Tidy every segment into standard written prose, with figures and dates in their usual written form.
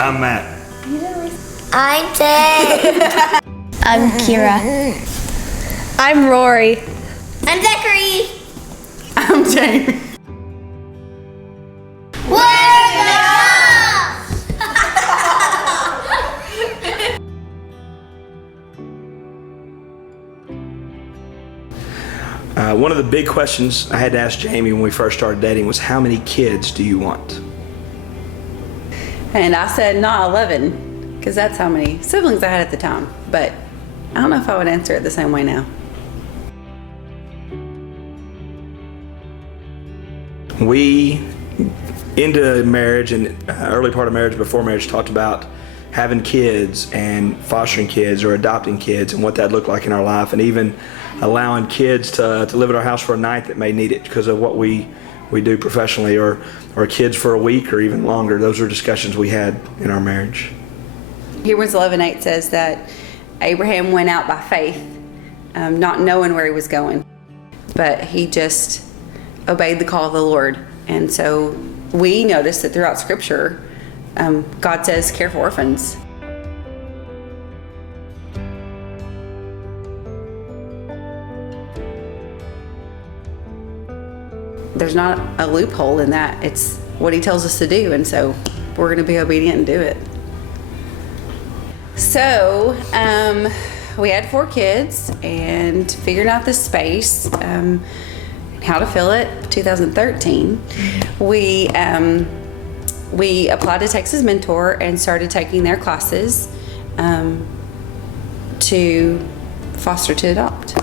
I'm Matt. I'm Ted. I'm Kira. I'm Rory. I'm Zachary. I'm Jamie. One of the big questions I had to ask Jamie when we first started dating was, how many kids do you want? And I said not 11, because that's how many siblings I had at the time. But I don't know if I would answer it the same way now. We, into marriage and early part of marriage, before marriage, talked about having kids and fostering kids or adopting kids and what that looked like in our life, and even allowing kids to live at our house for a night that may need it because of what we do professionally, or kids for a week or even longer. Those are discussions we had in our marriage. Hebrews 11:8 says that Abraham went out by faith, not knowing where he was going, but he just obeyed the call of the Lord. And so we noticed that throughout Scripture, God says, care for orphans. There's not a loophole in that. It's what he tells us to do, and so we're going to be obedient and do it. So we had 4 kids and figured out this space, how to fill it. 2013, we applied to Texas Mentor and started taking their classes to foster to adopt.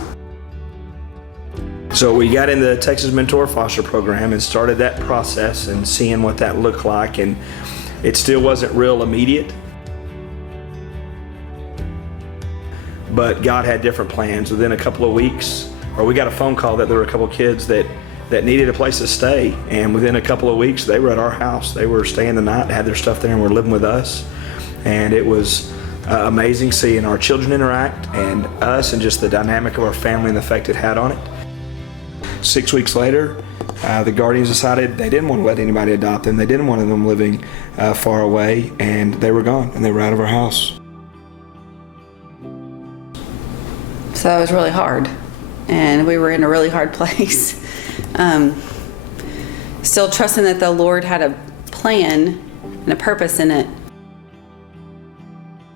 So we got in the Texas Mentor Foster Program and started that process and seeing what that looked like, and it still wasn't real immediate. But God had different plans. Within a couple of weeks, or we got a phone call that there were a couple of kids that needed a place to stay, and within a couple of weeks they were at our house. They were staying the night, had their stuff there, and were living with us. And it was amazing seeing our children interact and us, and just the dynamic of our family and the effect it had on it. 6 weeks later, the guardians decided they didn't want to let anybody adopt them. They didn't want them living far away, and they were gone, and they were out of our house. So it was really hard, and we were in a really hard place. Still trusting that the Lord had a plan and a purpose in it,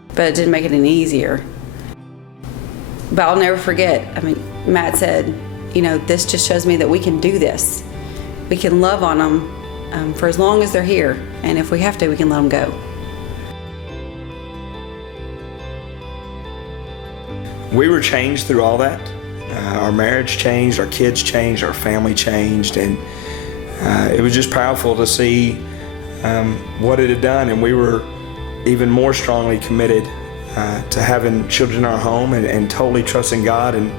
but it didn't make it any easier. But I'll never forget, Matt said, this just shows me that we can do this. We can love on them for as long as they're here, and if we have to, we can let them go. We were changed through all that. Our marriage changed, our kids changed, our family changed, and it was just powerful to see what it had done. And we were even more strongly committed to having children in our home, and totally trusting God and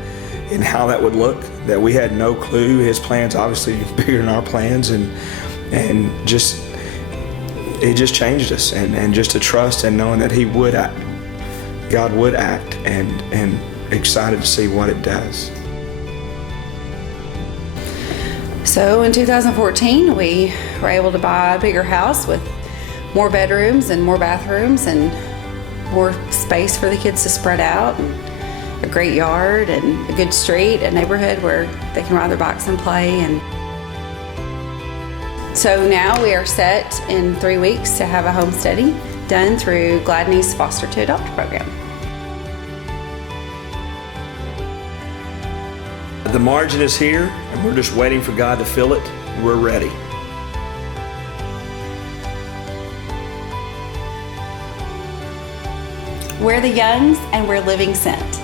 how that would look. That we had no clue. His plans obviously bigger than our plans, and it just changed us. And just to trust and knowing that He would act, God would act, and excited to see what it does. So in 2014, we were able to buy a bigger house with more bedrooms and more bathrooms and more space for the kids to spread out, and a great yard and a good street, a neighborhood where they can ride their bikes and play. And so now we are set in 3 weeks to have a home study done through Gladney's Foster to Adopt program. The margin is here, and we're just waiting for God to fill it. We're ready. We're the Youngs, and we're living sent.